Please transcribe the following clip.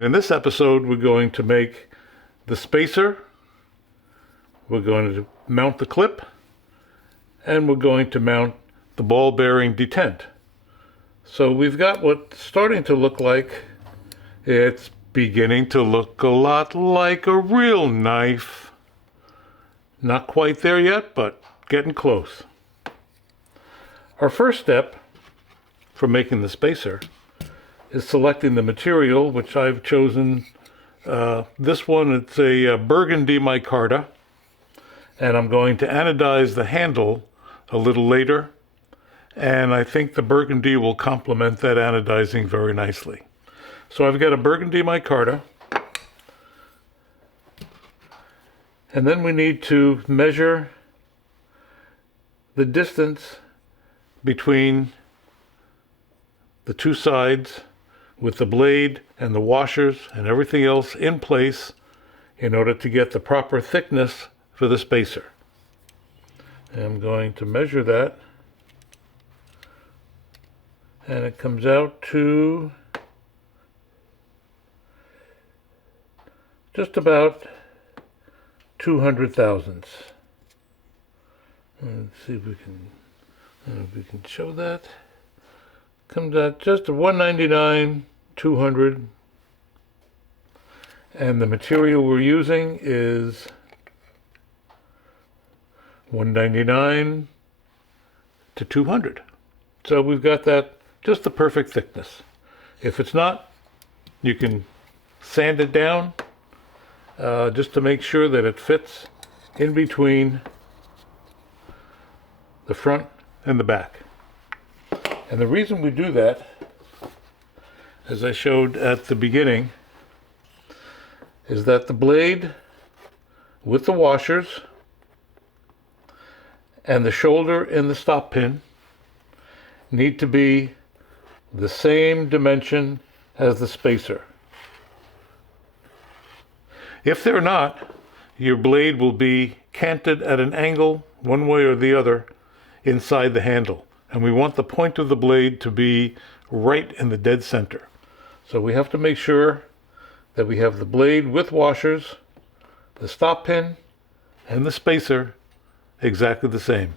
In this episode, we're going to make the spacer, we're going to mount the clip, and we're going to mount the ball bearing detent. So we've got what's starting to look like, it's beginning to look a lot like a real knife. Not quite there yet, but getting close. Our first step for making the spacer is selecting the material, which I've chosen. This one, it's a burgundy micarta, and I'm going to anodize the handle a little later, and I think the burgundy will complement that anodizing very nicely. So I've got a burgundy micarta, and then we need to measure the distance between the two sides with the blade and the washers and everything else in place in order to get the proper thickness for the spacer. And I'm going to measure that, and it comes out to just about 200 thousandths. Let's see if we can show that. Comes out just to 199, 200. And the material we're using is 199 to 200. So we've got that just the perfect thickness. If it's not, you can sand it down just to make sure that it fits in between the front and the back. And the reason we do that, as I showed at the beginning, is that the blade with the washers and the shoulder and the stop pin need to be the same dimension as the spacer. If they're not, your blade will be canted at an angle one way or the other inside the handle. And we want the point of the blade to be right in the dead center. So we have to make sure that we have the blade with washers, the stop pin, and the spacer exactly the same.